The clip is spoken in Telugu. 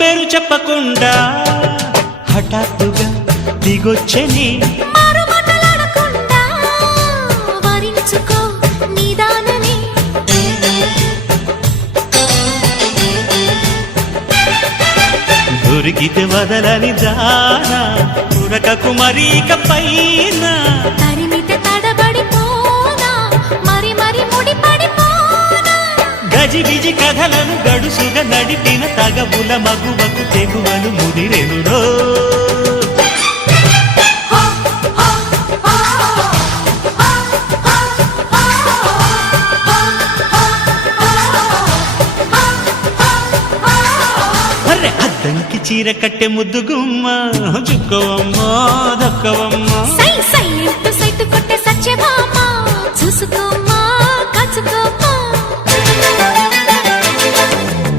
పేరు చెప్పకుండా హఠాత్తుగా దిగొచ్చని దొరికితే వదలని జానా ఉరకకు మరీక పైన తరిమితే తడబడిపోనా మరి మరి ముడిపడిపోనా గజిబిజి కథలను గడుసుగా నడిపిన తగవుల మగువకు తెగువలు ముదిరెనురో అద్దంకి చీర కట్టె ముద్దుగుమ్మ చుక్కవమ్మ దక్కవమ్మ సై సై సైతు కొట్టే సత్యభామ